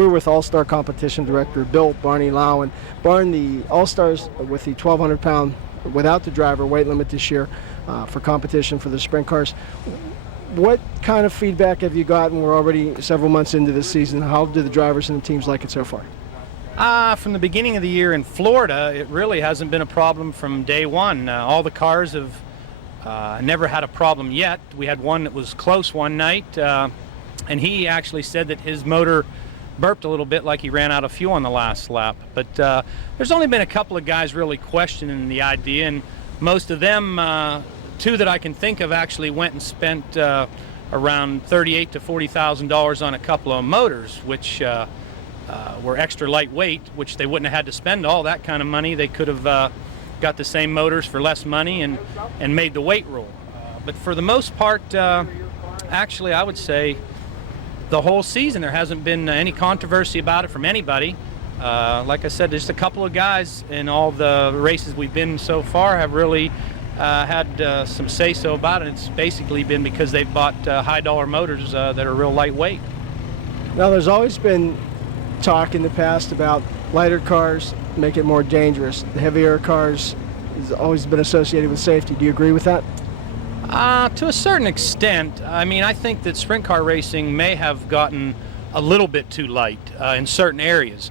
We're with All-Star Competition Director Bill Barney Lau. And Barn, the All-Stars with the 1,200-pound without the driver weight limit this year for competition for the sprint cars. What kind of feedback have you gotten? We're already several months into this season. How do the drivers and the teams like it so far? From the beginning of the year in Florida, it really hasn't been a problem from day one. All the cars have never had a problem yet. We had one that was close one night, and he actually said that his motor burped a little bit like he ran out of fuel on the last lap. But there's only been a couple of guys really questioning the idea, and most of them, two that I can think of, actually went and spent around $38,000 to $40,000 on a couple of motors, which were extra lightweight, which they wouldn't have had to spend all that kind of money. They could have got the same motors for less money and made the weight rule. But for the most part, actually, I would say the whole season there hasn't been any controversy about it from anybody. Like I said, just a couple of guys in all the races we've been so far have really had some say-so about it. It's basically been because they've bought high-dollar motors that are real lightweight. Now, there's always been talk in the past about lighter cars make it more dangerous. The heavier cars has always been associated with safety. Do you agree with that? To a certain extent. I mean, I think that sprint car racing may have gotten a little bit too light in certain areas.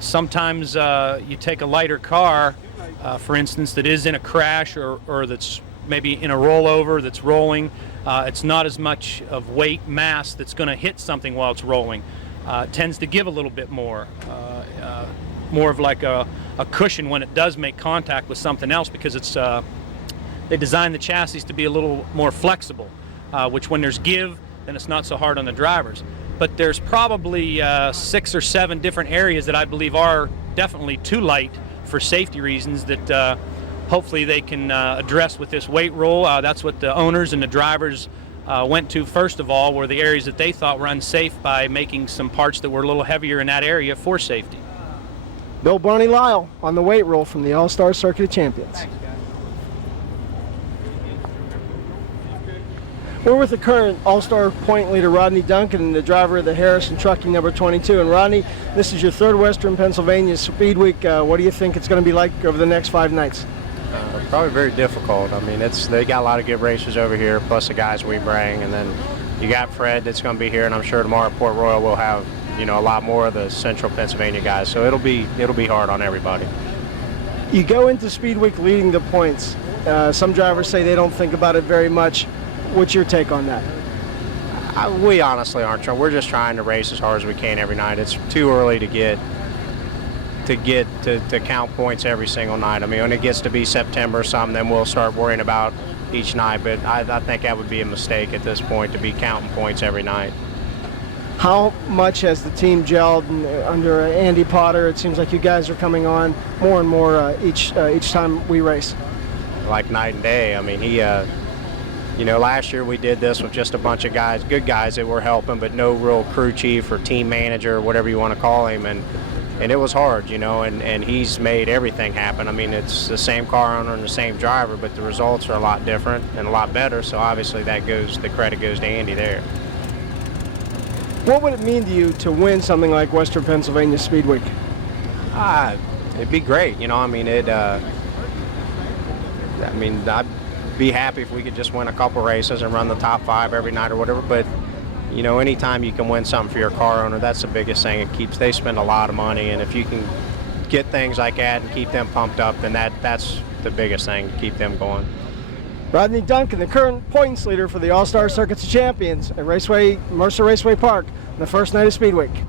Sometimes you take a lighter car, for instance, that is in a crash or that's maybe in a rollover that's rolling. It's not as much of weight, mass that's going to hit something while it's rolling. It tends to give a little bit more of like a cushion when it does make contact with something else, because it's they design the chassis to be a little more flexible, which when there's give, then it's not so hard on the drivers. But there's probably 6 or 7 different areas that I believe are definitely too light for safety reasons that hopefully they can address with this weight rule. That's what the owners and the drivers went to first of all, were the areas that they thought were unsafe, by making some parts that were a little heavier in that area for safety. Bill Barney Lyle on the weight rule from the All-Star Circuit of Champions. We're with the current All-Star point leader, Rodney Duncan, and the driver of the Harrison Trucking number 22. And Rodney, this is your third Western Pennsylvania Speedweek. What do you think it's going to be like over the next 5 nights? Probably very difficult. I mean, they got a lot of good racers over here, plus the guys we bring, and then you got Fred that's going to be here, and I'm sure tomorrow at Port Royal we'll have a lot more of the Central Pennsylvania guys. So it'll be hard on everybody. You go into Speedweek leading the points. Some drivers say they don't think about it very much. What's your take on that? We honestly aren't trying. We're just trying to race as hard as we can every night. It's too early to count points every single night. I mean, when it gets to be September or something, then we'll start worrying about each night. But I think that would be a mistake at this point, to be counting points every night. How much has the team gelled under Andy Potter? It seems like you guys are coming on more and more each time we race. Like night and day. I mean, last year we did this with just a bunch of guys, good guys that were helping, but no real crew chief or team manager or whatever you want to call him. And it was hard, and he's made everything happen. I mean, it's the same car owner and the same driver, but the results are a lot different and a lot better. So obviously the credit goes to Andy there. What would it mean to you to win something like Western Pennsylvania Speedweek? It'd be great, I'd be happy if we could just win a couple races and run the top 5 every night or whatever. But anytime you can win something for your car owner, that's the biggest thing. They spend a lot of money, and if you can get things like that and keep them pumped up, then that's the biggest thing to keep them going. Rodney Duncan, the current points leader for the All-Star Circuits of Champions at Mercer Raceway Park on the first night of Speedweek.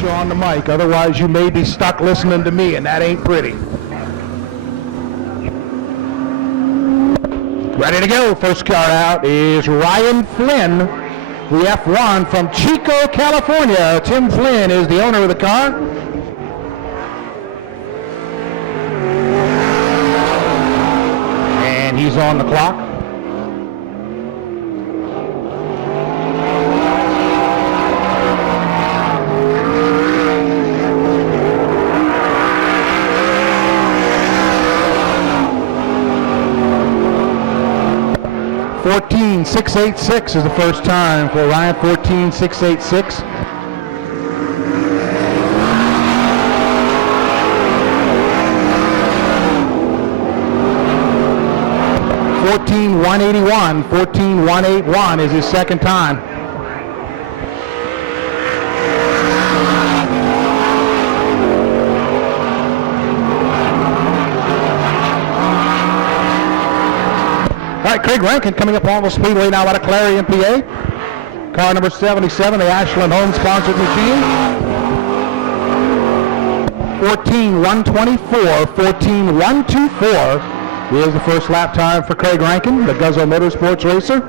you on the mic. Otherwise, you may be stuck listening to me, and that ain't pretty. Ready to go. First car out is Ryan Flynn, the F1 from Chico, California. Tim Flynn is the owner of the car. And he's on the clock. .14.686 is the first time for Ryan. 14.686. .14.181. 14.181 is his second time. All right, Craig Rankin coming up on the Speedway now out of Clarion, PA. Car number 77, the Ashland Home sponsored machine. 14.124, 14.124 is the first lap time for Craig Rankin, the Guzzo Motorsports racer.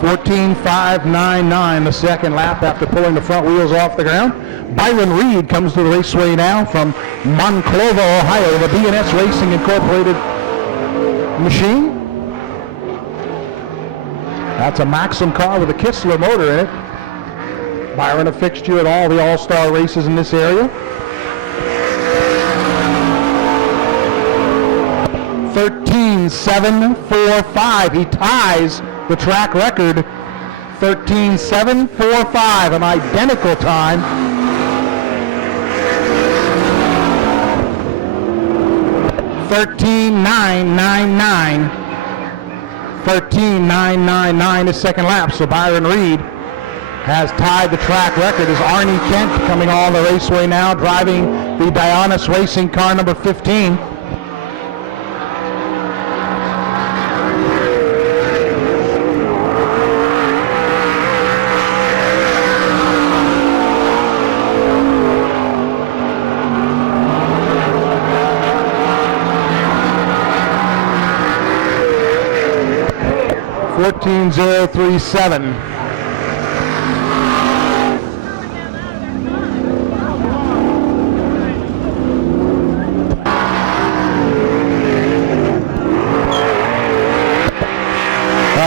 .14.599 the second lap after pulling the front wheels off the ground. Byron Reed comes to the raceway now from Monclova, Ohio, the B&S Racing Incorporated machine. That's a Maxim car with a Kistler motor in it. Byron, a fixture at all the All-Star races in this area. 13.745. He ties the track record. 13.745, an identical time. 13.999. 13.999 is second lap. So Byron Reed has tied the track record as Arnie Kent coming on the raceway now, driving the Dionis Racing car number 15. .14037.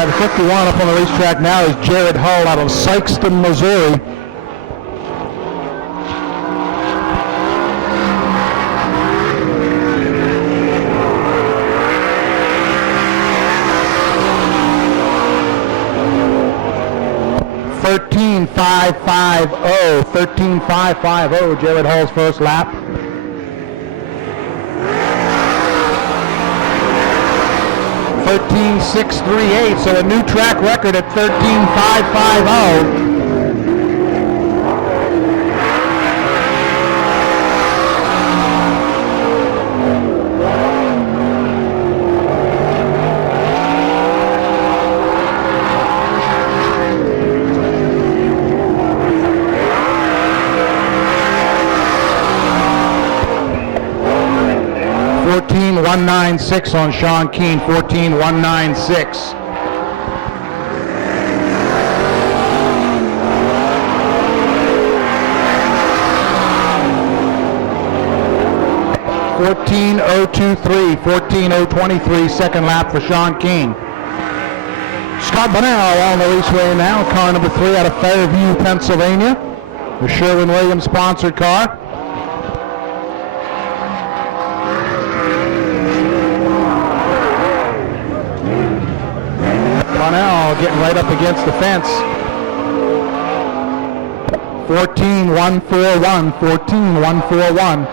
The 51 up on the racetrack now is Jared Hull out of Sikeston, Missouri. .13.550, Jared Hull's first lap. .13.638, so a new track record at 13.550. .14.196 on Sean Keane, 14.196. .14.023, second lap for Sean Keane. Scott Bunnell on the raceway now, car number 3 out of Fairview, Pennsylvania. The Sherwin-Williams sponsored car. Getting right up against the fence. 14.141, 14.141.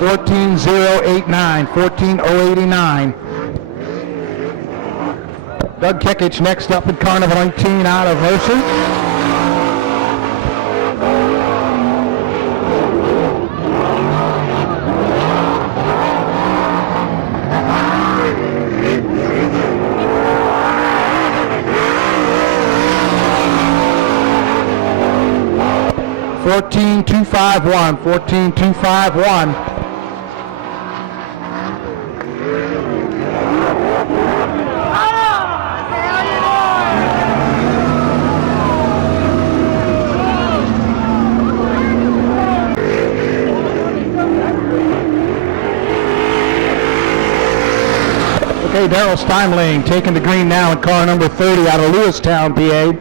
.14.089, 14.089. Doug Kekich next up in car number 19 out of Mercer. 14.251, 14.251. Okay, Darryl Steinling taking the green now in car number 30 out of Lewistown, PA.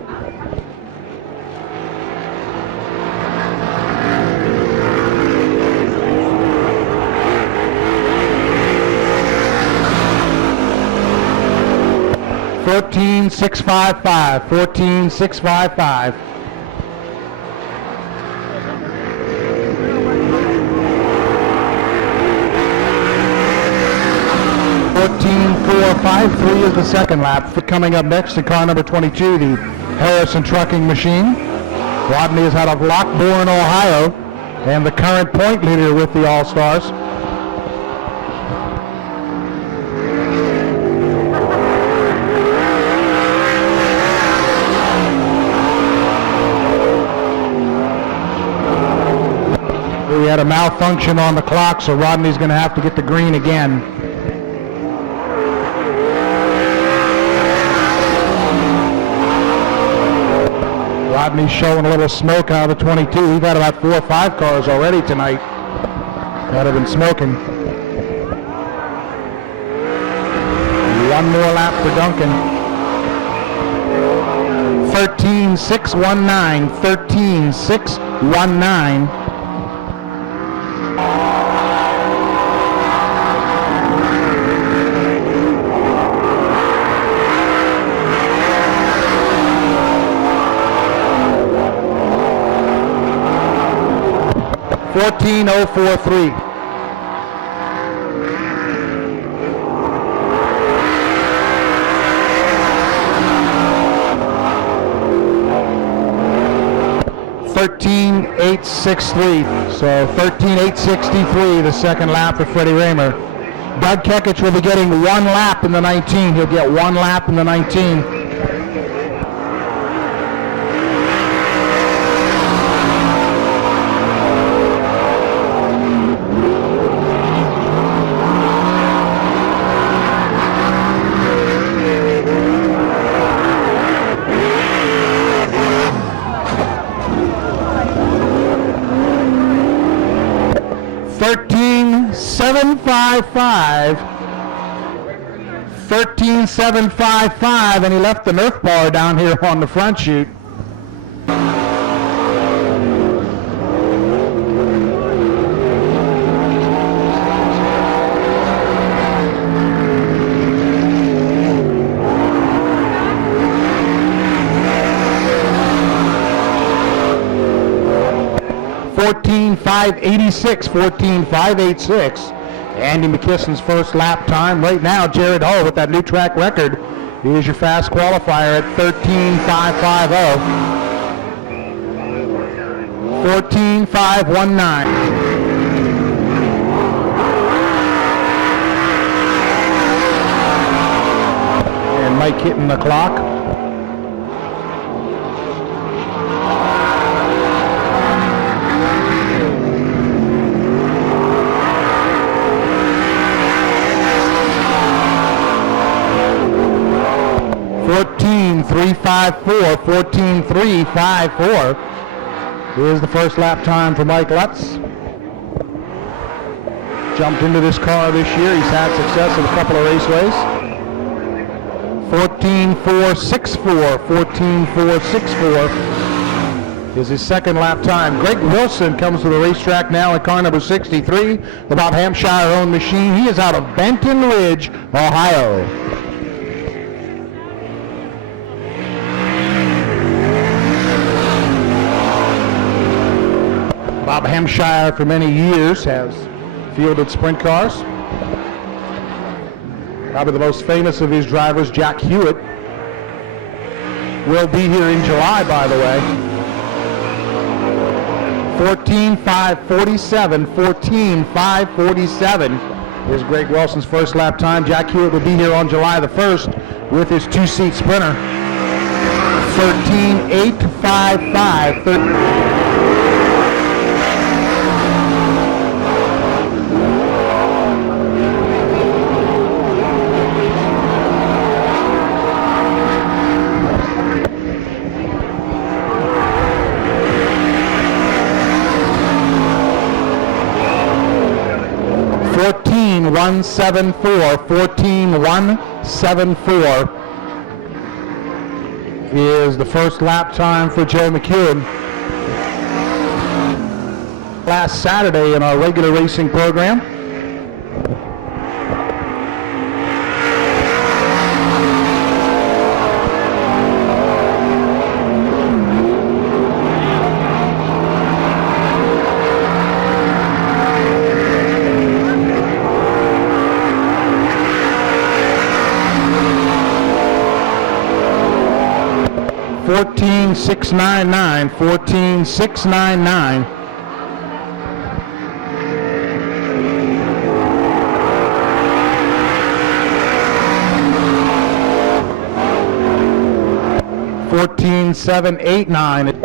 $14,655, $14,655. $14,453 is the second lap. Coming up next in car number 22, the Harrison Trucking Machine. Rodney is out of Lockbourne, Ohio, and the current point leader with the All-Stars. We had a malfunction on the clock, so Rodney's going to have to get the green again. Rodney's showing a little smoke out of the 22. We've had about 4 or 5 cars already tonight that have been smoking. One more lap for Duncan. 13,619, 13,619. $14,043. $13,863. So $13,863 the second lap for Freddie Raymer. Doug Kekich will be getting 1 lap in the 19. He'll get 1 lap in the 19. $13,755, and he left the Nerf bar down here on the front chute. $14,586, $14,586. Andy McKisson's first lap time. Right now, Jared Hull with that new track record is your fast qualifier at 13,550. 14,519. And Mike hitting the clock. $14,354 is the first lap time for Mike Lutz. Jumped into this car this year. He's had success in a couple of raceways. 14,464, 14,464 is his second lap time. Greg Wilson comes to the racetrack now in car number 63, the Bob Hampshire-owned machine. He is out of Benton Ridge, Ohio. Bob Hampshire for many years has fielded sprint cars. Probably the most famous of his drivers, Jack Hewitt, will be here in July, by the way. 14,547, 14,547 is Greg Wilson's first lap time. Jack Hewitt will be here on July the 1st with his 2-seat Sprinter. 13,855. 14,174. 14,174 is the first lap time for Joe McEwen. Last Saturday in our regular racing program. $14,699. $14,699. $14,789.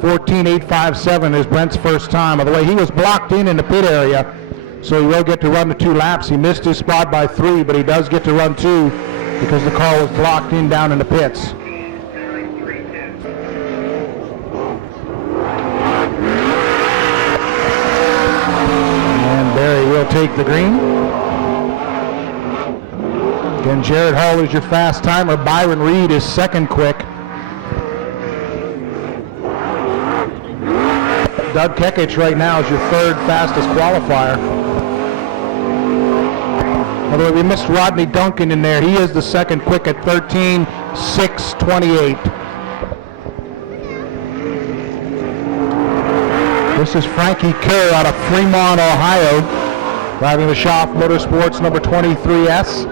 $14,857 is Brent's first time. By the way, he was blocked in the pit area, so he will get to run the 2 laps. He missed his spot by 3, but he does get to run 2 because the car was blocked in down in the pits. And Barry will take the green. Again, Jared Hall is your fast timer. Byron Reed is second quick. Doug Kekich right now is your third fastest qualifier. Although we missed Rodney Duncan in there. He is the second quick at 13,628. This is Frankie Kerr out of Fremont, Ohio, driving the Schaff Motorsports number 23S.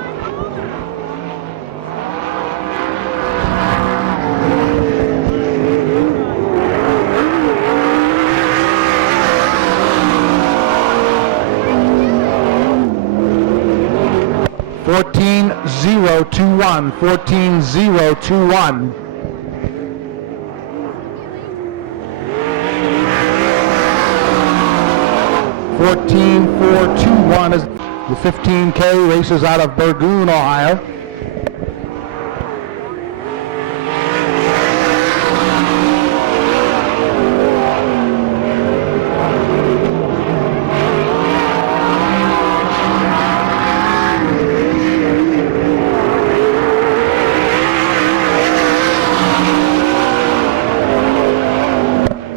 $14,021. $14,021. $14,421 is the 15K races out of Burgoon, Ohio.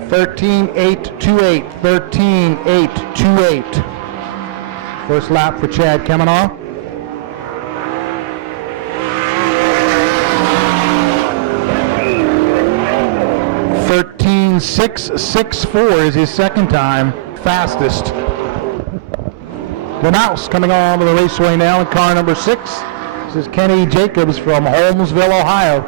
$13,828. $13,828. First lap for Chad Kemanaugh. $13,664 is his second time fastest. The Mouse coming on to the raceway now in car number 6. This is Kenny Jacobs from Holmesville, Ohio.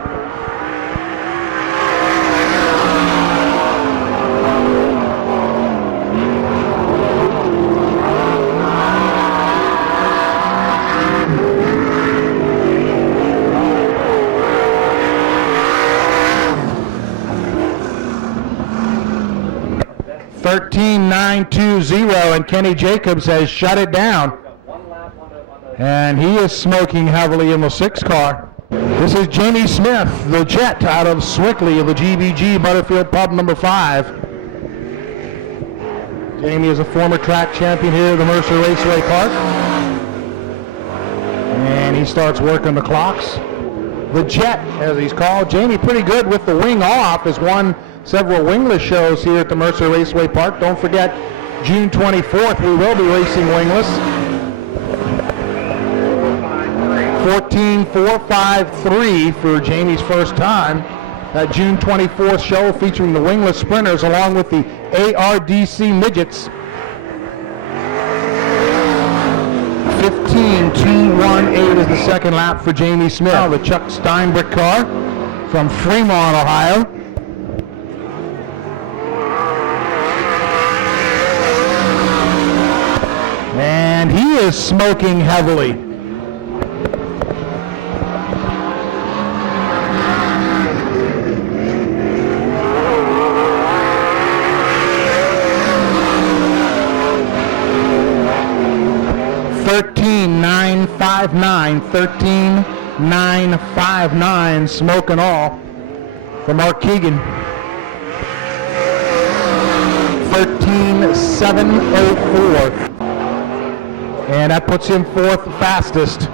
$13,920, and Kenny Jacobs has shut it down. And he is smoking heavily in the 6 car. This is Jamie Smith, the Jet, out of Swickley of the GBG Butterfield Pub number 5. Jamie is a former track champion here at the Mercer Raceway Park. And he starts working the clocks. The Jet, as he's called. Jamie pretty good with the wing off, has won several wingless shows here at the Mercer Raceway Park. Don't forget, June 24th, we will be racing wingless. 14,453 for Jamie's first time. That June 24th show featuring the wingless sprinters along with the ARDC midgets. 15,218 is the second lap for Jamie Smith. Now the Chuck Steinbrück car from Fremont, Ohio. And he is smoking heavily. 13.59, 13.959, smoke and all for Mark Keegan. 13.704. And that puts him fourth fastest.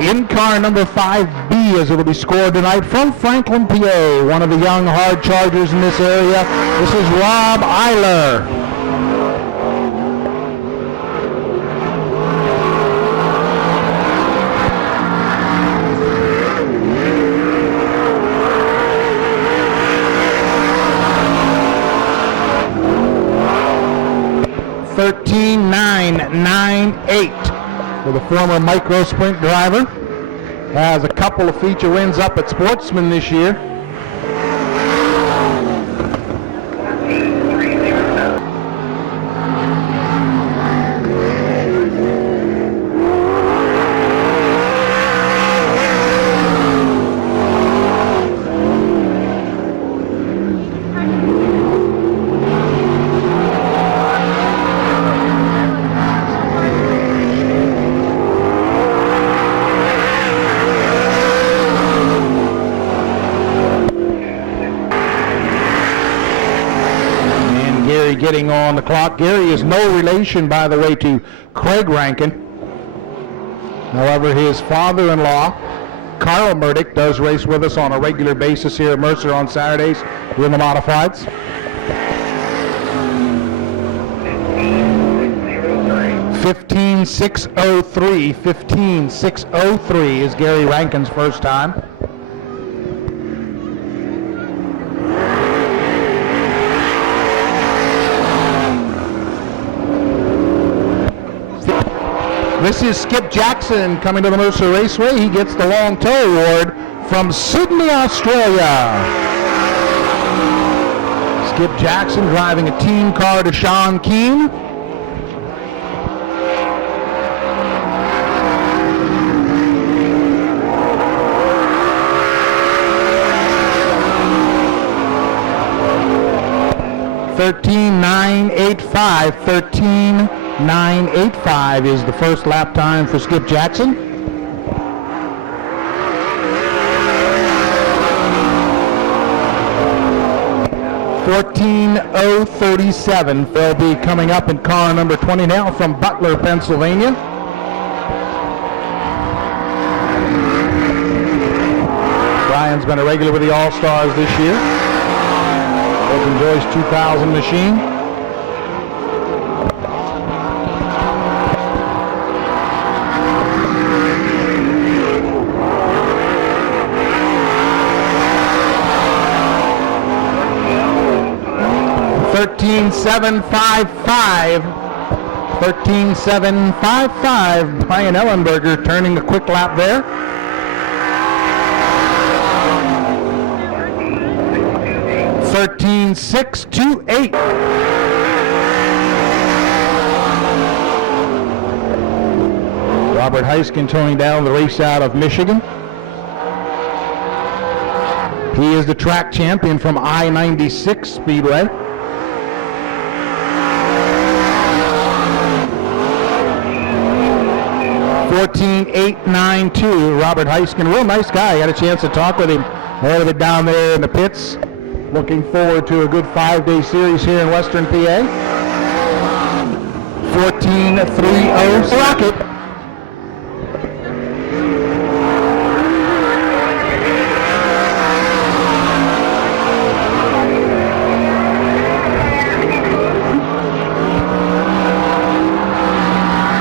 In car number 5B, as it will be scored tonight from Franklin, PA, one of the young hard chargers in this area. This is Rob Eiler. $13.998 for the former micro sprint driver. Has a couple of feature wins up at Sportsman this year. Getting on the clock. Gary is no relation, by the way, to Craig Rankin. However, his father-in-law, Carl Murdick, does race with us on a regular basis here at Mercer on Saturdays in the modifieds. $15.603 is Gary Rankin's first time. This is Skip Jackson coming to the Mercer Raceway. He gets the Long Tow Award from Sydney, Australia. Skip Jackson driving a team car to Sean Keane. $13.985 is the first lap time for Skip Jackson. $14.037. They'll be coming up in car number 20 now from Butler, Pennsylvania. Brian's been a regular with the All-Stars this year. Open Joyce 2000 machine. $13.755. Brian Ellenberger turning a quick lap there. $13.628. Robert Heiskin toning down the race out of Michigan. He is the track champion from I-96 Speedway. $14.892. Robert Heiskin, real nice guy. I had a chance to talk with him a little bit down there in the pits. Looking forward to a good 5-day series here in Western PA. 14.30 Rocket.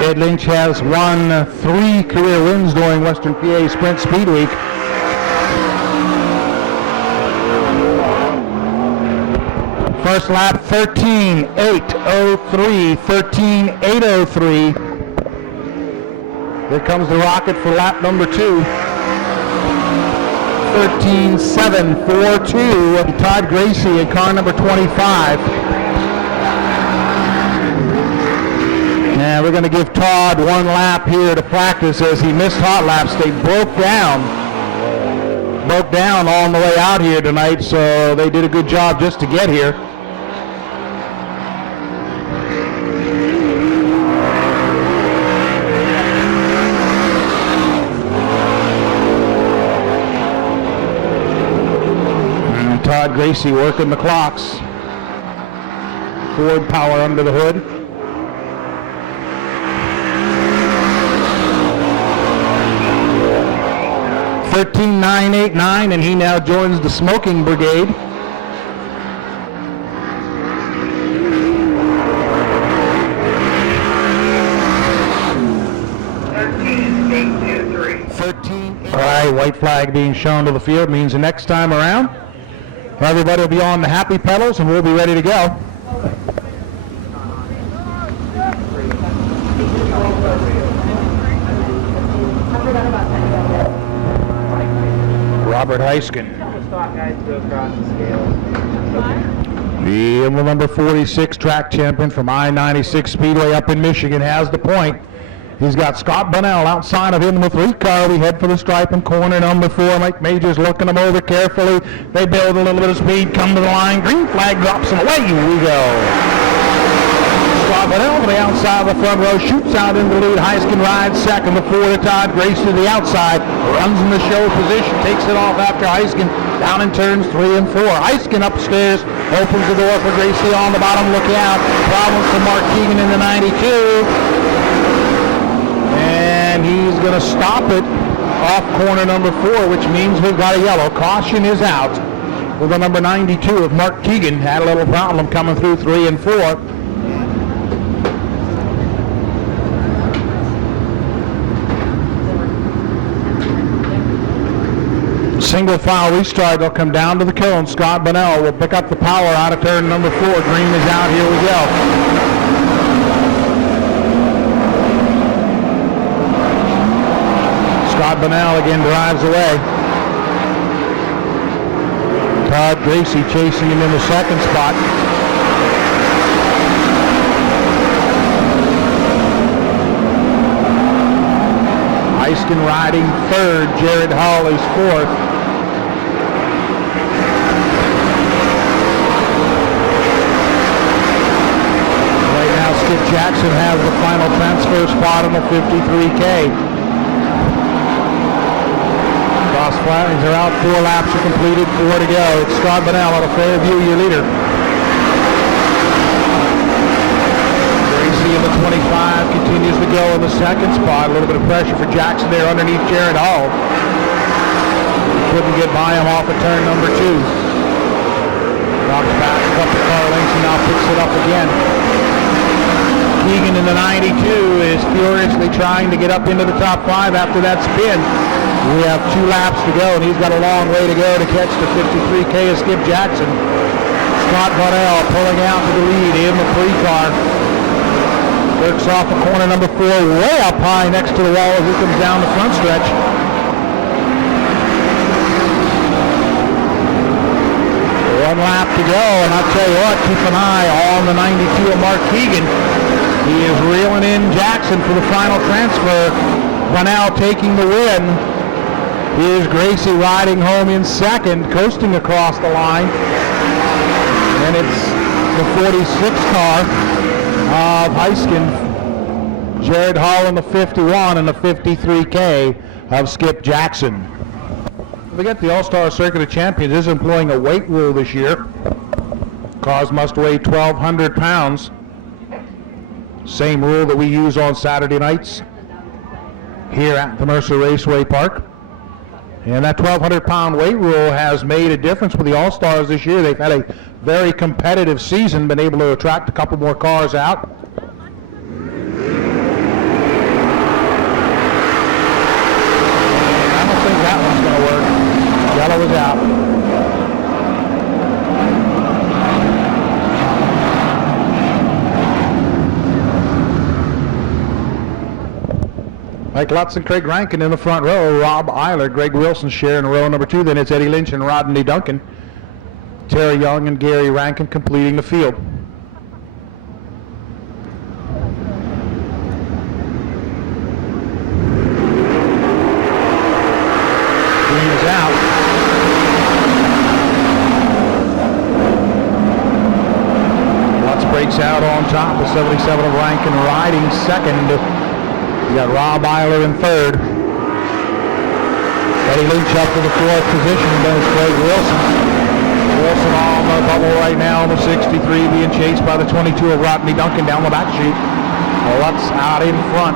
Ed Lynch has won 3 career wins during Western PA Sprint Speedweek. First lap 13.803, 13.803. Here comes the Rocket for lap number 2. 13.742. Todd Gracie in car number 25. Now we're going to give Todd one lap here to practice as he missed hot laps. They broke down on the way out here tonight, so they did a good job just to get here. Gracie working the clocks. Ford power under the hood. $13,989, and he now joins the smoking brigade. All right, white flag being shown to the field means the next time around, everybody will be on the happy pedals and we'll be ready to go. Robert Heiskin. The Emblem number 46 track champion from I-96 Speedway up in Michigan has the point. He's got Scott Bunnell outside of him in the 3 car. We head for the stripe in corner number 4. Mike Majors looking them over carefully. They build a little bit of speed, come to the line. Green flag drops, and away we go. Scott Bunnell to the outside of the front row, shoots out into the lead. Heiskin rides second before the Todd Gracie to the outside. Runs in the show position, takes it off after Heiskin. Down in turns 3 and 4. Heiskin upstairs, opens the door for Gracie on the bottom. Look out. Problems for Mark Keegan in the 92. And he's going to stop it off corner number 4, which means we've got a yellow. Caution is out with the number 92 of Mark Keegan. Had a little problem coming through 3 and 4. Single file restart. They'll come down to the cone. Scott Bunnell will pick up the power out of turn number 4. Green is out. Here we go. Scott Bunnell again drives away. Todd Gracie chasing him in the second spot. Heiskin riding third. Jared Hall is fourth. Right now Skip Jackson has the final transfer spot on the 53K. Flags are out, 4 laps are completed, 4 to go. It's Scott Bunnell out of Fairview, your leader. Gracie in the 25 continues to go in the second spot. A little bit of pressure for Jackson there underneath Jared Hall. Couldn't get by him off of turn number 2. Drops back a couple car lengths and now picks it up again. Keegan in the 92 is furiously trying to get up into the top 5 after that spin. We have 2 laps to go, and he's got a long way to go to catch the 53K of Skip Jackson. Scott Bunnell pulling out to the lead in the 3 car. Works off of corner number 4, way up high next to the wall as he comes down the front stretch. One lap to go, and I'll tell you what, keep an eye on the 92 of Mark Keegan. He is reeling in Jackson for the final transfer. Bunnell taking the win. Here's Gracie riding home in second, coasting across the line. And it's the 46 car of Heiskin, Jared Hall in the 51, and the 53K of Skip Jackson. We got the All-Star Circuit of Champions is employing a weight rule this year. Cars must weigh 1,200 pounds. Same rule that we use on Saturday nights here at the Mercer Raceway Park. And that 1,200-pound weight rule has made a difference for the All-Stars this year. They've had a very competitive season, been able to attract a couple more cars out. I don't think that one's going to work. Yellow is out. Mike Lutz and Craig Rankin in the front row. Rob Eiler, Greg Wilson sharing row number 2. Then it's Eddie Lynch and Rodney Duncan. Terry Young and Gary Rankin completing the field. Green is out. Lutz breaks out on top. The 77 of Rankin riding second. You got Rob Eiler in third. Eddie Lynch up to the 4th position, and then it's Greg Wilson. Wilson on the bubble right now on the 63, being chased by the 22 of Rodney Duncan down the back chute. Lutz out in front.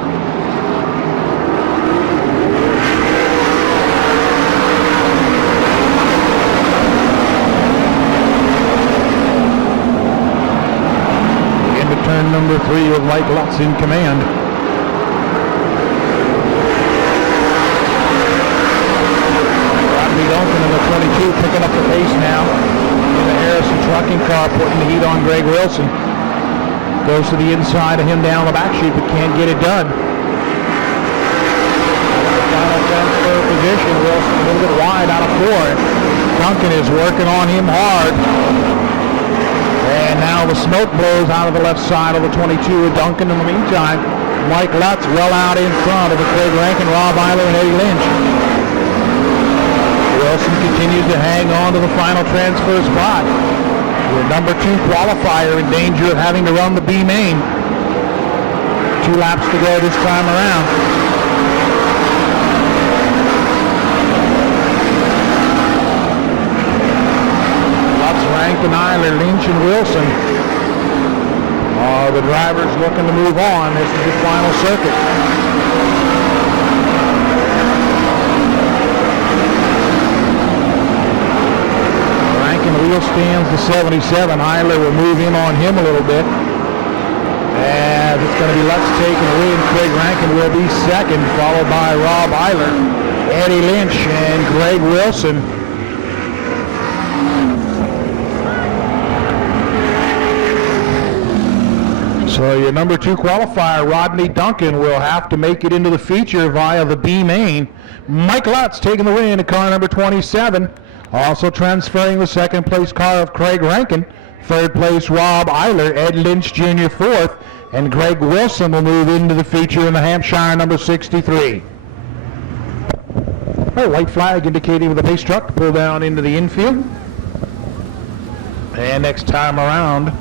Into turn number 3 with Mike Lutz in command. Rodney Duncan in the 22 picking up the pace now. In the Harrison trucking car putting the heat on Greg Wilson. Goes to the inside of him down the back chute, but can't get it done. Final transfer position. Wilson a little bit wide out of 4. Duncan is working on him hard. And now the smoke blows out of the left side of the 22 with Duncan in the meantime. Mike Lutz well out in front of the Craig Rankin, Rob Eiler, and Eddie Lynch. Wilson continues to hang on to the final transfer spot. The number 2 qualifier in danger of having to run the B main. 2 laps to go this time around. Lutz, Rankin, Eiler, Lynch, and Wilson. The drivers looking to move on. This is the final circuit. Wheel stands the 77. Eiler will move in on him a little bit. And it's going to be Lutz taking away, and Craig Rankin will be second, followed by Rob Eiler, Eddie Lynch, and Greg Wilson. So your number 2 qualifier, Rodney Duncan, will have to make it into the feature via the B main. Mike Lutz taking the win in car number 27. Also transferring the second place car of Craig Rankin. Third place Rob Eiler, Ed Lynch Jr. fourth, and Greg Wilson will move into the feature in the Hampshire number 63. A white flag indicating with the pace truck to pull down into the infield. And next time around,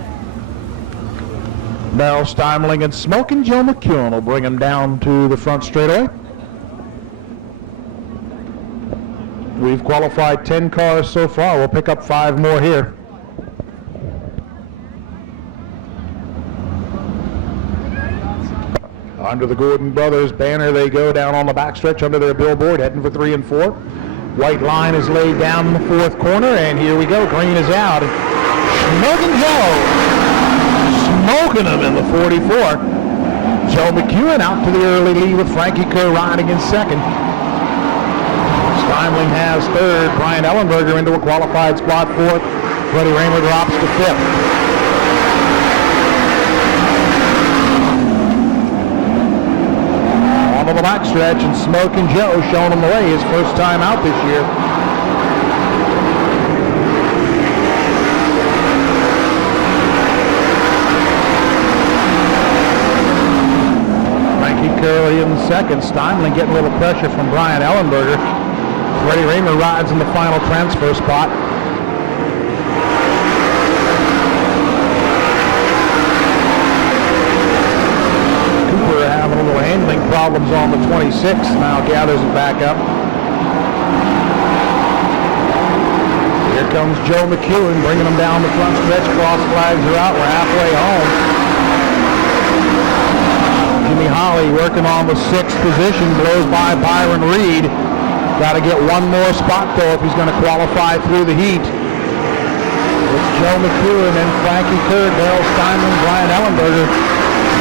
Darrell Steimling and Smokin' Joe McEwen will bring him down to the front straightaway. We've qualified 10 cars so far. We'll pick up 5 more here. Under the Gordon Brothers banner they go down on the backstretch under their billboard, heading for 3 and 4. White line is laid down in the 4th corner, and here we go. Green is out. Smokin' Joe. Smoking him in the 44. Joe McEwen out to the early lead with Frankie Kerr riding in second. Steimling has third. Brian Ellenberger into a qualified spot fourth. Freddie Raymer drops to fifth. On to the backstretch, and Smokin' Joe showing him the way his first time out this year. Frankie Curley in second. Steimling getting a little pressure from Brian Ellenberger. Freddie Raymer rides in the final transfer spot. Cooper having a little handling problems on the 26, now gathers it back up. Here comes Joe McEwen bringing them down the front stretch. Cross flags are out. We're halfway home. Jimmy Holly working on the 6th position, blows by Byron Reed. Got to get one more spot, though, if he's going to qualify through the heat. It's Joe McEwen and Frankie Kerr, Darrell Steimling, Brian Ellenberger.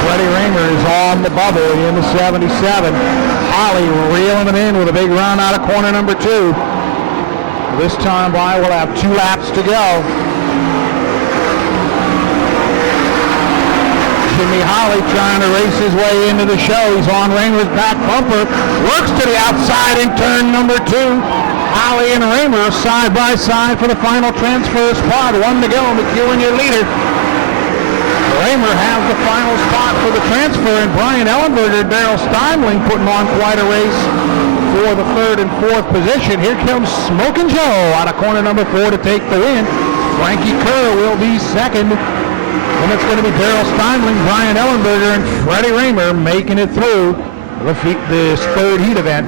Freddie Raymer is on the bubble in the 77. Holly reeling him in with a big run out of corner number 2. This time by will have 2 laps to go. Jimmy Holly trying to race his way into the show. He's on Raymer's back bumper. Works to the outside in turn number 2. Holly and Raymer side by side for the final transfer spot. 1 to go. McEwen your leader. Raymer has the final spot for the transfer, and Brian Ellenberger, Darrell Steimling putting on quite a race for the 3rd and 4th position. Here comes Smokin' Joe out of corner number 4 to take the win. Frankie Kerr will be second. And it's going to be Darrell Steimling, Brian Ellenberger, and Freddie Raymer making it through this 3rd heat event.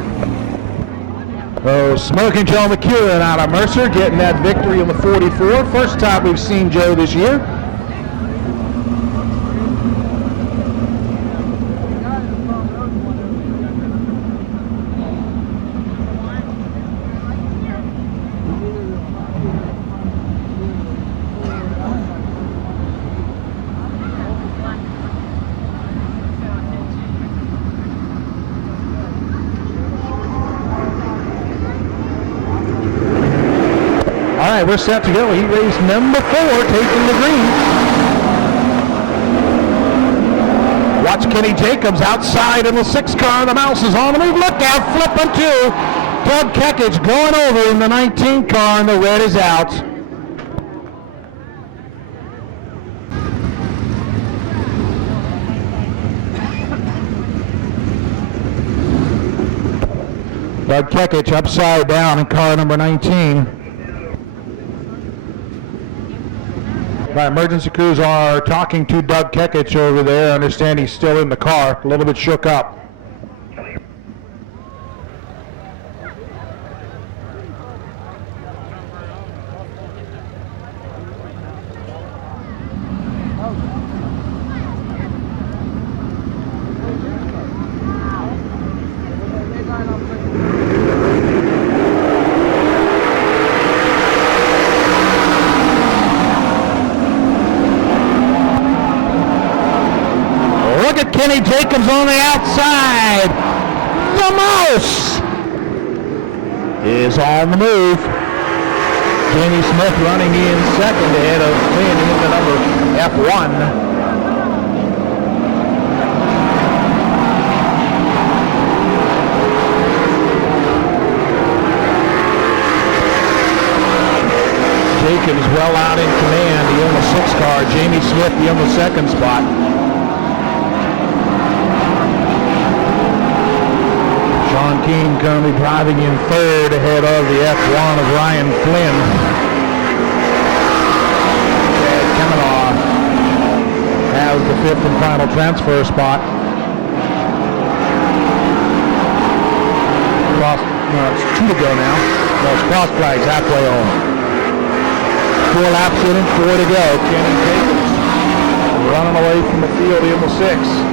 Oh, Smoking Joe McEwen out of Mercer getting that victory on the 44. First time we've seen Joe this year. All right, we're set to go. Heat race number 4, taking the green. Watch Kenny Jacobs outside in the 6 car. The mouse is on the move. Look out, flipping two. Doug Kekich going over in the 19 car, and the red is out. Doug Kekich upside down in car number 19. My emergency crews are talking to Doug Kekich over there. I understand he's still in the car, a little bit shook up. Kenny Jacobs on the outside. The mouse is on the move. Jamie Smith running in second ahead of Flynn in the number F1. Jacobs well out in command. He on the 6 car. Jamie Smith on the 2nd spot. Sean Keane currently driving in 3rd ahead of the F1 of Ryan Flynn. Chad Kemenow has the 5th and final transfer spot. It's 2 to go now. No, it's cross flags halfway on. 4 laps in and 4 to go. Kenny Jacobs running away from the field in the 6.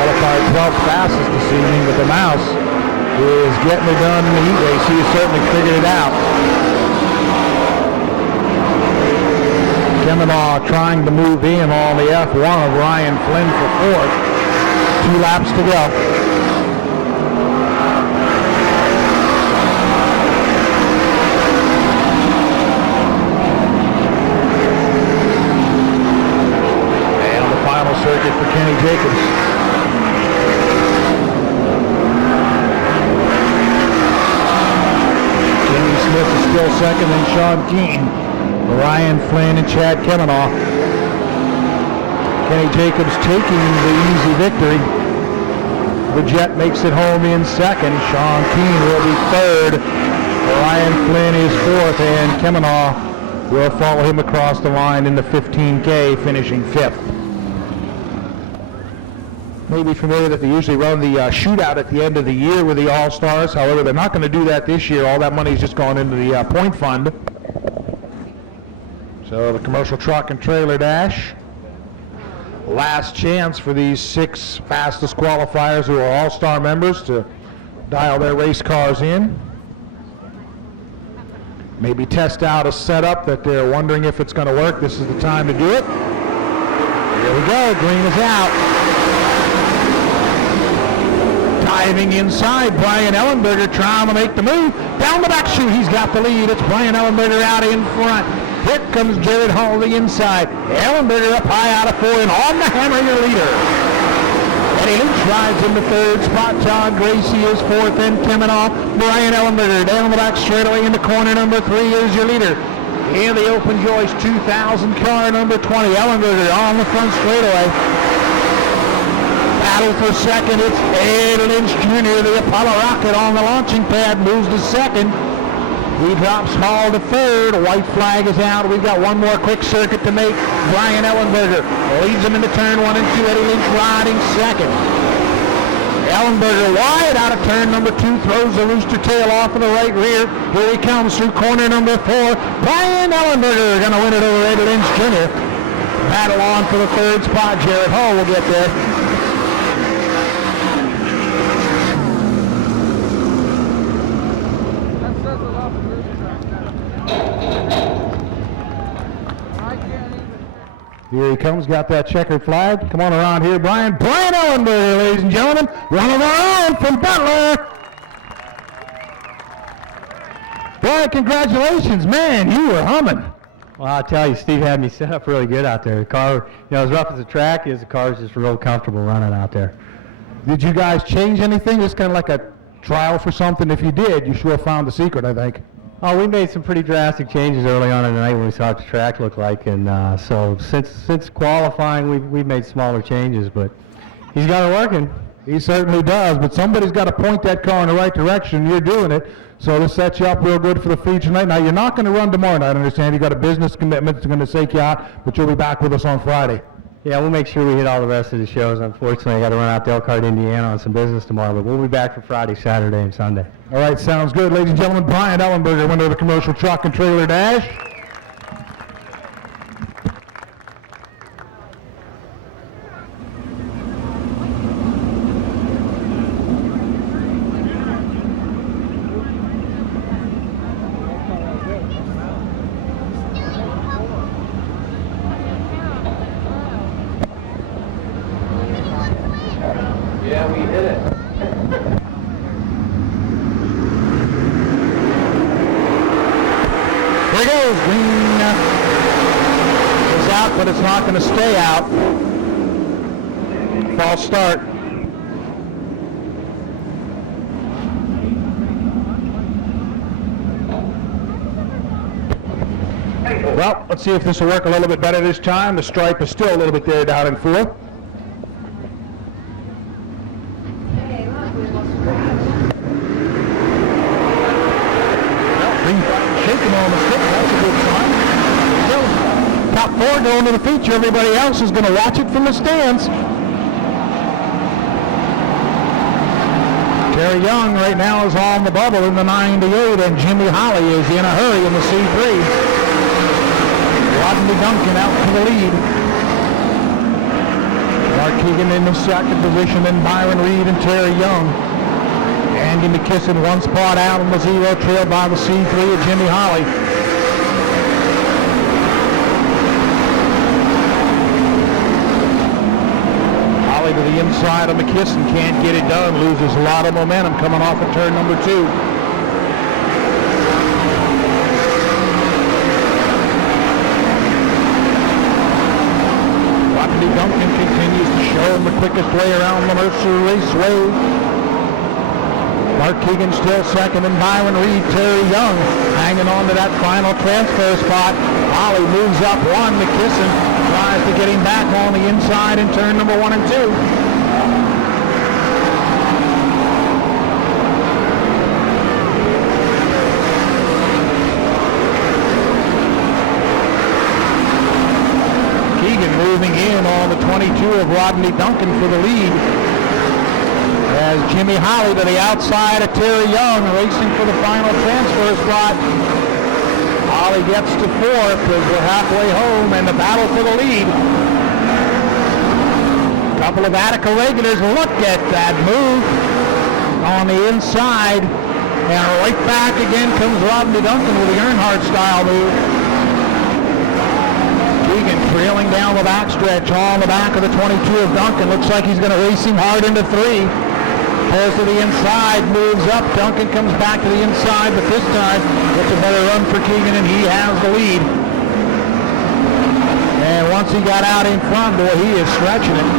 Qualified 12th fastest this evening, but the mouse is getting it done in the heat race. He has certainly figured it out. Kemenow trying to move in on the F1 of Ryan Flynn for 4th. 2 laps to go. And on the final circuit for Kenny Jacobs. Smith is still second, and Sean Keane, Ryan Flynn, and Chad Kemenow. Kenny Jacobs taking the easy victory. The Jet makes it home in second. Sean Keane will be 3rd. Ryan Flynn is 4th, and Kemenow will follow him across the line in the 15K, finishing 5th. May be familiar that they usually run the shootout at the end of the year with the All-Stars. However, they're not going to do that this year. All that money's just gone into the point fund. So the commercial truck and trailer dash. Last chance for these 6 fastest qualifiers who are All-Star members to dial their race cars in. Maybe test out a setup that they're wondering if it's going to work. This is the time to do it. Here we go. Green is out. Diving inside, Brian Ellenberger trying to make the move. Down the back chute, he's got the lead. It's Brian Ellenberger out in front. Here comes Jared Hall the inside. Ellenberger up high out of 4 and on the hammer, your leader. Eddie Lynch rides in the 3rd spot. John Gracie is 4th, and Kemenow. Brian Ellenberger down the back straightaway into corner number 3 is your leader. In the Open Joyce 2000 car number 20, Ellenberger on the front straightaway. Battle for second, it's Ed Lynch Jr., the Apollo rocket on the launching pad, moves to second. He drops Hall to 3rd. A white flag is out. We've got one more quick circuit to make. Brian Ellenberger leads him into turn 1 and 2. Eddie Lynch riding second. Ellenberger wide out of turn number 2, throws the rooster tail off of the right rear. Here he comes through corner number 4. Brian Ellenberger going to win it over Eddie Lynch Jr. Battle on for the 3rd spot. Jared Hall will get there. Here he comes, got that checkered flag. Come on around here, Brian. Brian Ellenberger, ladies and gentlemen. One of our own from Butler. Brian, congratulations. Man, you were humming. Well, I'll tell you, Steve had me set up really good out there. The car, as rough as the track is, the car is just real comfortable running out there. Did you guys change anything? Just kind of like a trial for something? If you did, you sure found the secret, I think. Oh, we made some pretty drastic changes early on in the night when we saw what the track looked like, and so since qualifying, we've made smaller changes, but he's got it working. He certainly does, but somebody's got to point that car in the right direction. You're doing it, so this sets you up real good for the feature tonight. Now, you're not going to run tomorrow night, I understand. You got a business commitment that's going to take you out, but you'll be back with us on Friday. Yeah, we'll make sure we hit all the rest of the shows. Unfortunately, I got to run out to Elkhart, Indiana on some business tomorrow, but we'll be back for Friday, Saturday, and Sunday. All right, sounds good. Ladies and gentlemen, Brian Ellenberger, winner of the Commercial Truck and Trailer Dash. But it's not going to stay out. False start. Well, let's see if this will work a little bit better this time. The stripe is still a little bit there down in 4. Shaking on the stick, that's a good sign. Top 4 going to the feature. Everybody else is going to watch it from the stands. Terry Young right now is on the bubble in the 98, and Jimmy Holly is in a hurry in the C3. Rodney Duncan out to the lead. Mark Keegan in the 2nd position, then Byron Reed and Terry Young. Andy McKisson 1 spot out on the 0, trailed by the C3 of Jimmy Holly. To the inside of McKisson, can't get it done, loses a lot of momentum coming off of turn number 2. Rodney Duncan continues to show him the quickest way around the Mercer Raceway. Mark Keegan still 2nd, and Byron Reed, Terry Young hanging on to that final transfer spot. Holly moves up 1, McKisson tries to get him back on the inside in turn number 1 and 2. Moving in on the 22 of Rodney Duncan for the lead. As Jimmy Holly to the outside of Terry Young racing for the final transfer spot. Holly gets to 4th as we're halfway home, and the battle for the lead. A couple of Attica regulars look at that move on the inside, and right back again comes Rodney Duncan with the Earnhardt style move. Keegan trailing down the backstretch on the back of the 22 of Duncan. Looks like he's going to race him hard into 3. Pulls to the inside, moves up. Duncan comes back to the inside, but this time it's a better run for Keegan, and he has the lead. And once he got out in front, boy, he is stretching it.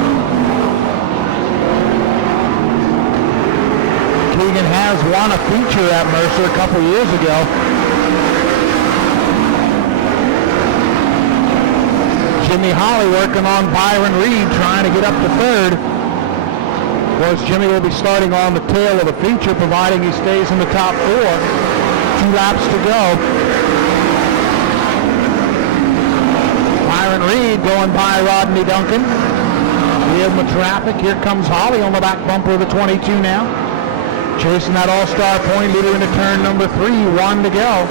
Keegan has won a feature at Mercer a couple years ago. Jimmy Holly working on Byron Reed, trying to get up to 3rd. Of course, Jimmy will be starting on the tail of the feature, providing he stays in the top 4. 2 laps to go. Byron Reed going by Rodney Duncan. Give him the traffic. Here comes Holly on the back bumper of the 22 now. Chasing that all-star point leader into turn number 3. 1 to go.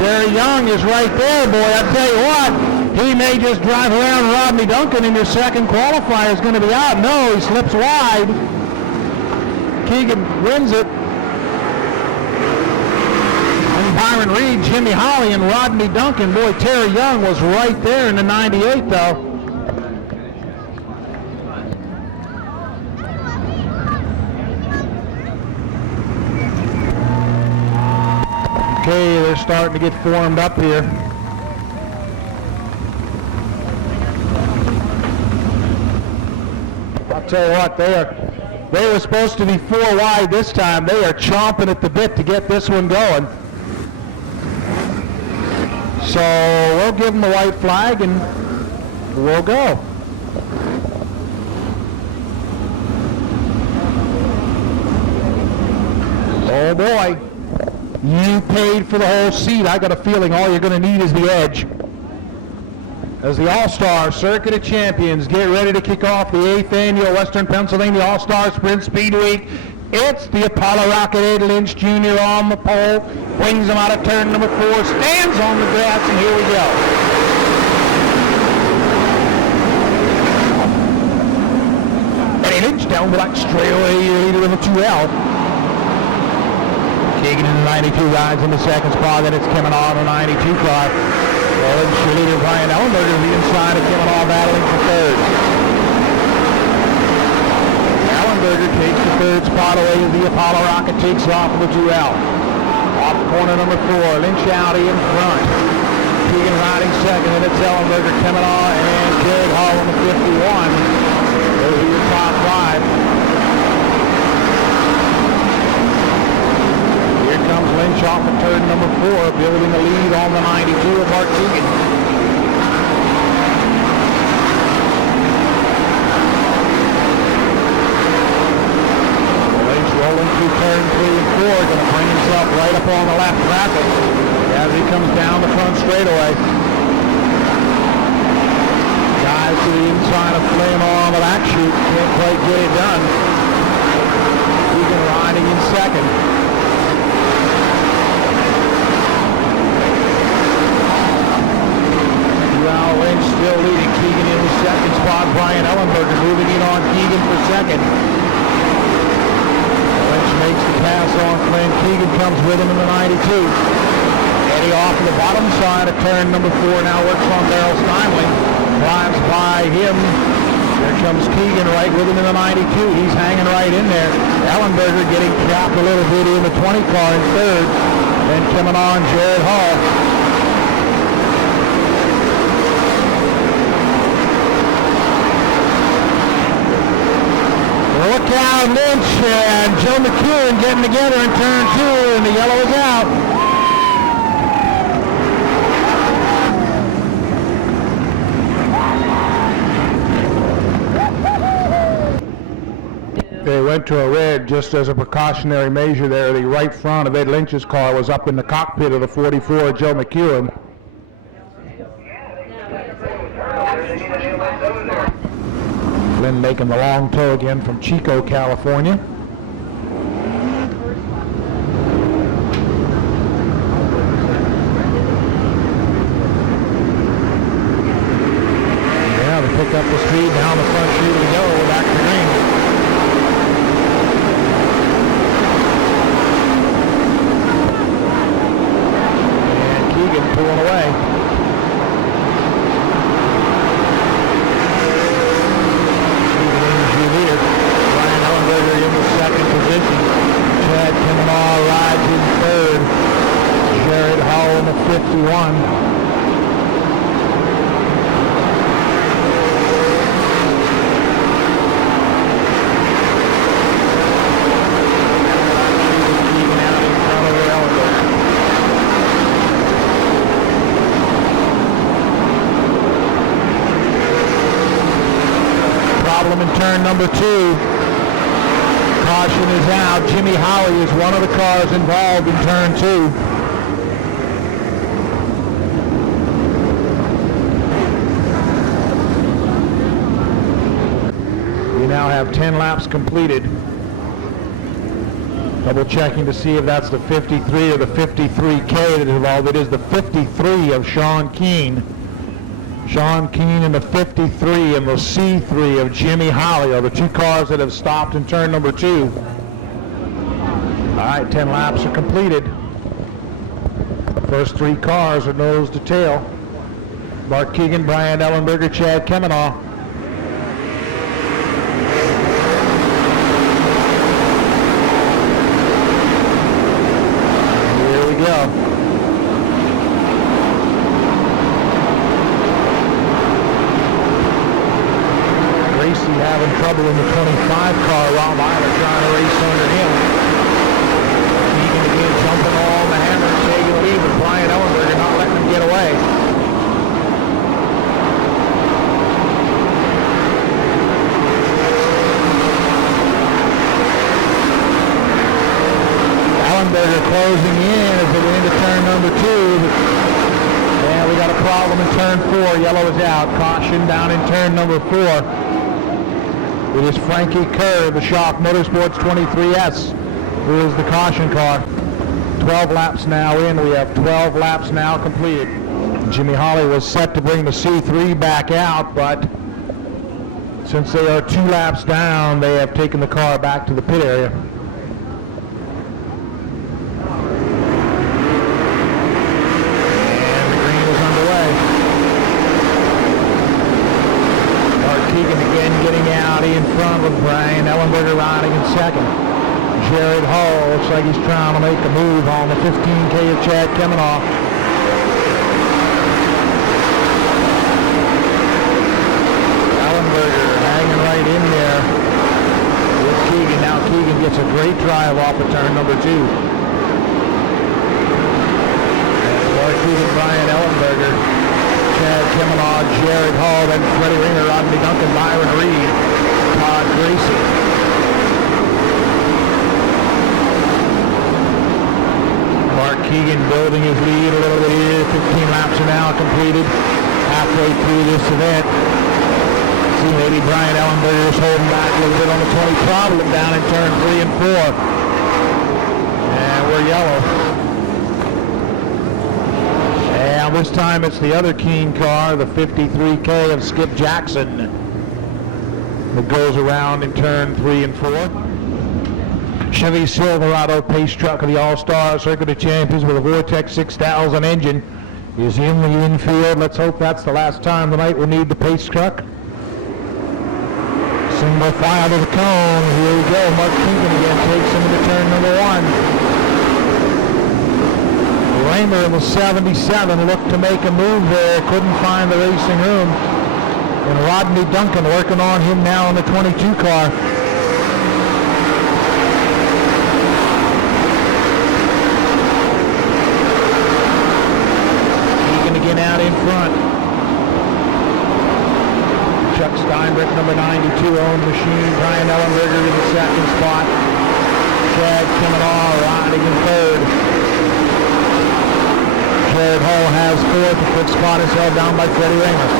Terry Young is right there, boy. I tell you what, he may just drive around Rodney Duncan in your second qualifier is going to be out. No, he slips wide. Keegan wins it. And Byron Reed, Jimmy Holly, and Rodney Duncan. Boy, Terry Young was right there in the 98, though. Okay, they're starting to get formed up here. I'll tell you what, they were supposed to be 4 wide this time. They are chomping at the bit to get this one going. So we'll give them the white flag and we'll go. Oh boy. You paid for the whole seat. I got a feeling all you're going to need is the edge. As the All-Star Circuit of Champions get ready to kick off the 8th Annual Western Pennsylvania All-Star Sprint Speedweek, it's the Apollo Rocket Ed Lynch Jr. on the pole, brings him out of turn number 4, stands on the grass, and here we go. Eddie Lynch down the back straightaway, leader of the 2L. Keegan in the 92 rides in the second spot, then it's Kemenah on the 92 car. Lynch, your leader Brian Ellenberger, the inside of Kemenah battling for third. Ellenberger takes the third spot away as the Apollo Rocket takes off of the 2L. Off corner number 4, Lynch out in front. Keegan riding second, and it's Ellenberger, Kemenah, and Jared Hall on the 51. Those are your top 5. Comes Lynch off of turn number 4, building a lead on the 92 of Mark Keegan. Lynch rolling through turn 3 and 4, going to bring himself right up on the left bracket as he comes down the front straightaway. Guys to the inside of Flame on the back chute, can't quite get it done. Keegan riding in second. Lynch still leading. Keegan in the second spot. Brian Ellenberger moving in on Keegan for second. Lynch makes the pass on Flynn. Keegan comes with him in the 92. Eddie off to the bottom side of turn number 4. Now works on Darrell Steinley. Drives by him. There comes Keegan right with him in the 92. He's hanging right in there. Ellenberger getting capped a little bit in the 20 car in third. Then coming on Jared Hall. Look out, Lynch and Joe McEwen getting together in turn 2, and the yellow is out. They went to a red just as a precautionary measure there. The right front of Ed Lynch's car was up in the cockpit of the 44, Joe McEwen. Lynn making the long tow again from Chico, California. Yeah, they pick up the speed down the front chute we go back to green. And Keegan pulling away. Chad Kemenah rides in third. Jared Hall in the 51. Keegan out in front of Ellenberger. Problem in turn number 2. Caution is out. Jimmy Holly is one of the cars involved in turn 2. have 10 laps completed. Double checking to see if that's the 53 or the 53K that is involved. It is the 53 of Sean Keane. Sean Keane in the 53 and the C3 of Jimmy Holly are the two cars that have stopped in turn number 2. All right, 10 laps are completed. First 3 cars are nose to tail. Mark Keegan, Brian Ellenberger, Chad Kemenaugh. Here we go. Gracie having trouble in the 25 car. Rob Eiler trying to race under him. Keegan again jumping on the hammer, taking the lead, but Brian Ellenberger not letting him get away. Ellenberger closing in as they get into turn number 2. And we got a problem in turn 4. Yellow is out. Caution down in turn number 4. It is Frankie Kerr, the Shock Motorsports 23S, who is the caution car. 12 laps now in. We have 12 laps now completed. Jimmy Holly was set to bring the C3 back out, but since they are 2 laps down, they have taken the car back to the pit area. And the green is underway. Mark Keegan again getting out in front with Brian Ellenberger riding in second. Jared Hall looks like he's trying to make a move on the 15K of Chad Kemenaugh. Ellenberger hanging right in there with Keegan. Now Keegan gets a great drive off of turn number 2. Mark Keegan, Brian Ellenberger, Chad Kemenaugh, Jared Hall, then Freddie Ringer, Rodney Duncan, Byron Reed, Todd Gracie. Mark Keegan building his lead a little bit here. 15 laps are now completed. Halfway through this event. See maybe Brian Ellenberger is holding back a little bit on the 20. Problem down in turn 3 and 4. And we're yellow. And this time it's the other Keane car, the 53K of Skip Jackson, that goes around in turn 3 and 4. Chevy Silverado pace truck of the All-Star Circuit of Champions with a Vortex 6000 engine is in the infield. Let's hope that's the last time tonight we'll need the pace truck. Single file to the cone. Here we go. Mark Keegan again takes him into turn number 1. Raymer in the 77 looked to make a move there. Couldn't find the racing room. And Rodney Duncan working on him now in the 22 car. Out in front. Chuck Steinbrück, number 92, owned machine. Brian Ellenberger in the second spot. Chad Kemenaugh riding in third. Jared Hall has fourth. The fifth spot is held down by Freddie Ringer.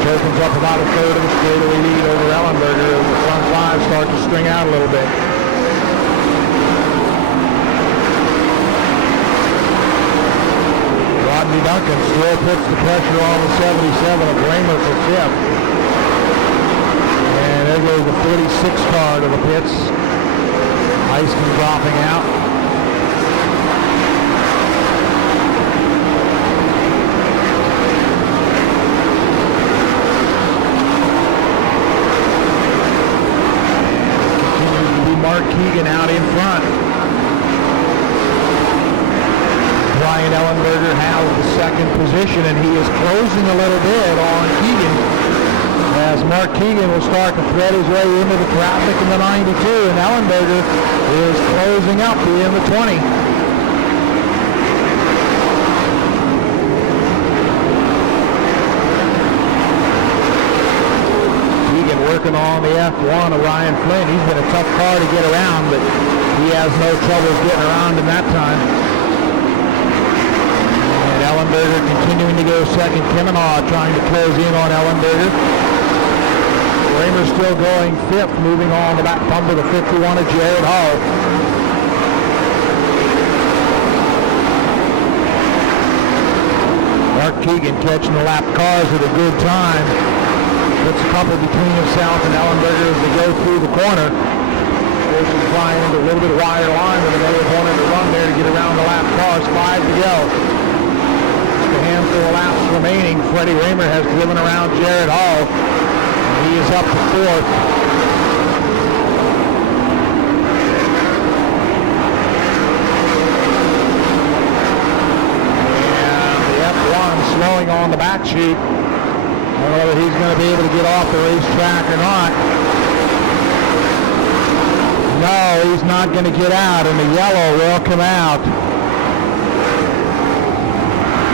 Opens up about a third of the straightaway lead over Ellenberger as the front 5 start to string out a little bit. Rodney Duncan still puts the pressure on the 77 of Raymer for 5th. And there goes the 46 car to the pits. Eiston dropping out. Mark Keegan out in front. Brian Ellenberger has the second position, and he is closing a little bit on Keegan as Mark Keegan will start to thread his way into the traffic in the 92, and Ellenberger is closing up in the 20. Keegan working on the F1 of Ryan Flynn. He's been a tough car to get around, but he has no troubles getting around in that time. And Ellenberger continuing to go second. Kemenaugh trying to close in on Ellenberger. Raymer still going fifth, moving on the back bumper to 51 of Jared Hall. Mark Keegan catching the lap cars at a good time. Puts a couple between himself and Ellenberger as they go through the corner. Forces flying into a little bit wider line than they wanted to run there to get around the lap cars. 5 to go. Just a handful of laps remaining. Freddie Raymer has driven around Jared Hall. He is up to fourth. And the F1 slowing on the back sheet. I don't know whether he's going to be able to get off the racetrack or not. No, he's not going to get out, and the yellow will come out.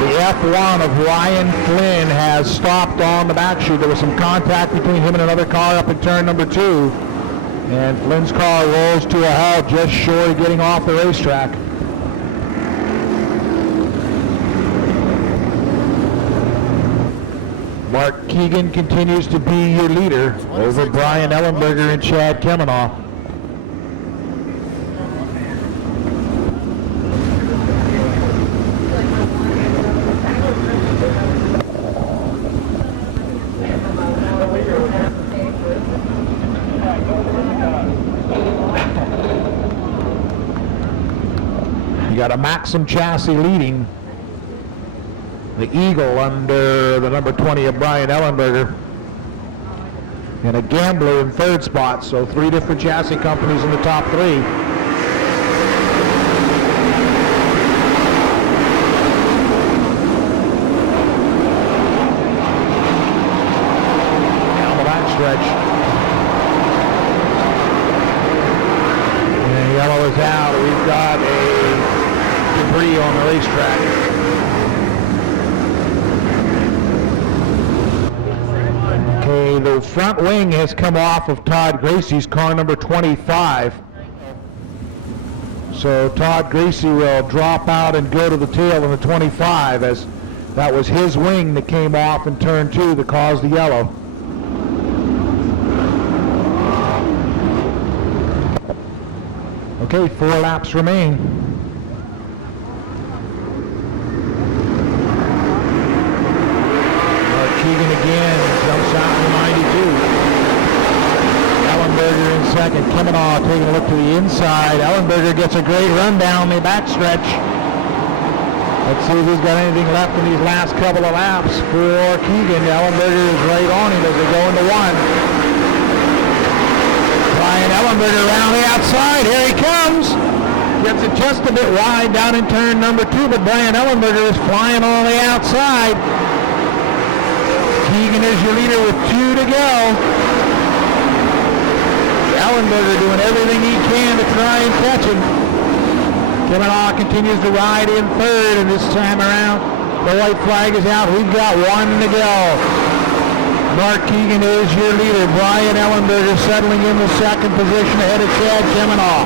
The F1 of Ryan Flynn has stopped on the back chute. There was some contact between him and another car up in turn number 2. And Flynn's car rolls to a halt just short of getting off the racetrack. Mark Keegan continues to be your leader over Brian Ellenberger and Chad Kemenaugh. You got a Maxim chassis leading. The Eagle under the number 20 of Brian Ellenberger. And a Gambler in third spot. So 3 different chassis companies in the top 3. Down the back stretch. And yellow is out. We've got a debris on the racetrack. Okay, the front wing has come off of Todd Gracie's car number 25. So Todd Gracie will drop out and go to the tail in the 25, as that was his wing that came off in turn 2 that caused the yellow. Okay, 4 laps remain. Keegan again jumps out to 92. Ellenberger in second. Kemenaugh taking a look to the inside. Ellenberger gets a great run down the backstretch. Let's see if he's got anything left in these last couple of laps for Keegan. Ellenberger is right on him as they go into 1. Brian Ellenberger around the outside. Here he comes. Gets it just a bit wide down in turn number 2, but Brian Ellenberger is flying on the outside. Keegan is your leader with 2 to go. Ellenberger doing everything he can to try and catch him. Kemenaugh continues to ride in third, and this time around the white flag is out. We've got 1 to go. Mark Keegan is your leader. Brian Ellenberger settling in the second position ahead of Chad Kemenaugh.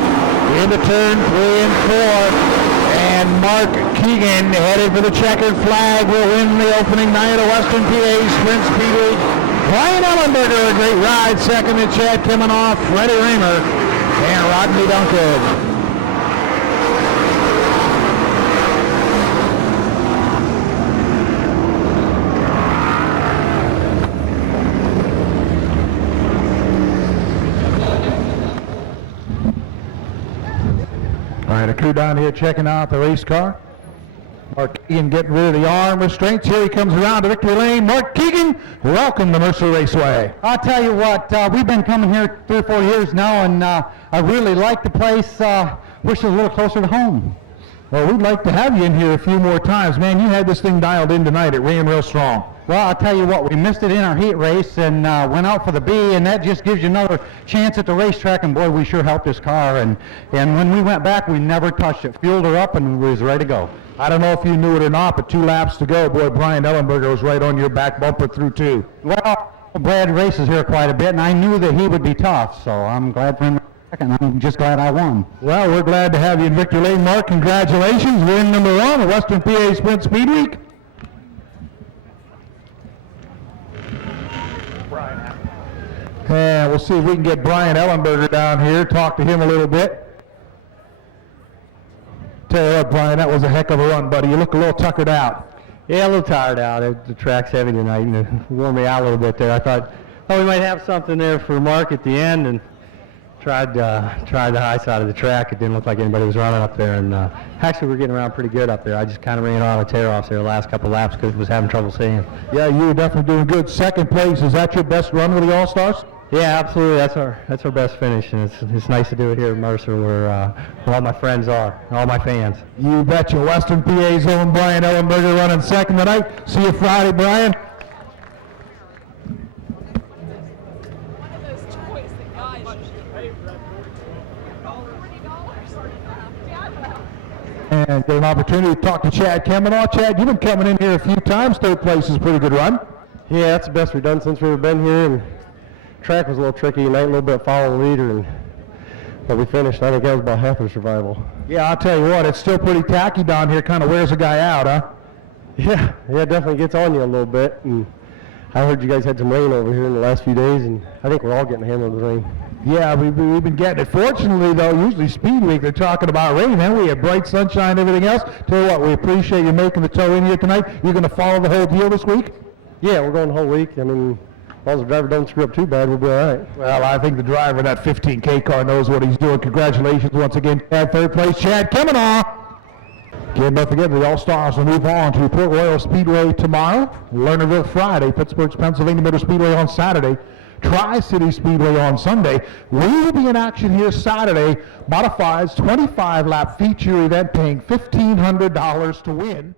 Into turn 3 and 4. And Mark Keegan, headed for the checkered flag, will win the opening night of Western PA Sprint Speedweek. Brian Ellenberger, a great ride. Second to Chad Kemenaugh, Freddie Raymer, and Rodney Duncan. All right, a crew down here checking out the race car. Mark Keegan getting rid of the arm restraints. Here he comes around to victory lane. Mark Keegan, welcome to Mercer Raceway. I'll tell you what, we've been coming here 3 or 4 years now, and I really like the place. Wish it was a little closer to home. Well, we'd like to have you in here a few more times. Man, you had this thing dialed in tonight. It ran real strong. Well, I'll tell you what, we missed it in our heat race and went out for the B, and that just gives you another chance at the racetrack, and boy, we sure helped this car. And when we went back, we never touched it. Fueled her up, and we was ready to go. I don't know if you knew it or not, but 2 laps to go. Boy, Brian Ellenberger was right on your back bumper through 2. Well, Brad races here quite a bit, and I knew that he would be tough, so I'm glad for him. And I'm just glad I won. Well, we're glad to have you in victory lane, Mark. Congratulations. Win number 1 at Western PA Sprint Speedweek. And we'll see if we can get Brian Ellenberger down here, talk to him a little bit. Tell you what, Brian, that was a heck of a run, buddy. You look a little tuckered out. Yeah, a little tired out. The track's heavy tonight, and it wore me out a little bit there. I thought, oh, we might have something there for Mark at the end, and tried the high side of the track. It didn't look like anybody was running up there, and actually we're getting around pretty good up there. I just kind of ran on a tear-offs there the last couple laps because I was having trouble seeing. Yeah, you were definitely doing good. Second place, is that your best run with the All-Stars? Yeah, absolutely. That's our best finish, and it's nice to do it here at Mercer, where all my friends are, all my fans. You betcha. Western PA's own Brian Ellenberger running second tonight. See you Friday, Brian. And get an opportunity to talk to Chad Kemmenaugh. Chad, you've been coming in here a few times. Third place is a pretty good run. Yeah, that's the best we've done since we've been here, and track was a little tricky tonight, a little bit following the leader, but we finished. I think that was about half of the survival. Yeah, I'll tell you what, it's still pretty tacky down here. Kind of wears a guy out, huh? Yeah, it definitely gets on you a little bit. And I heard you guys had some rain over here in the last few days, and I think we're all getting hammered with rain. Yeah, we've been getting it. Fortunately, though, usually Speedweek, they're talking about rain. Then we have bright sunshine and everything else. Tell you what, we appreciate you making the tow in here tonight. You're going to follow the whole deal this week? Yeah, we're going the whole week. I mean, as long as the driver don't screw up too bad, we'll be all right. Well, I think the driver of that 15K car knows what he's doing. Congratulations once again, Chad. Third place, Chad Kemmenaugh. Again, don't forget, the All-Stars will move on to Port Royal Speedway tomorrow, Lernerville Friday, Pittsburgh, Pennsylvania Motor Speedway on Saturday, Tri-City Speedway on Sunday. We will be in action here Saturday, Modifieds 25-lap feature event, paying $1,500 to win.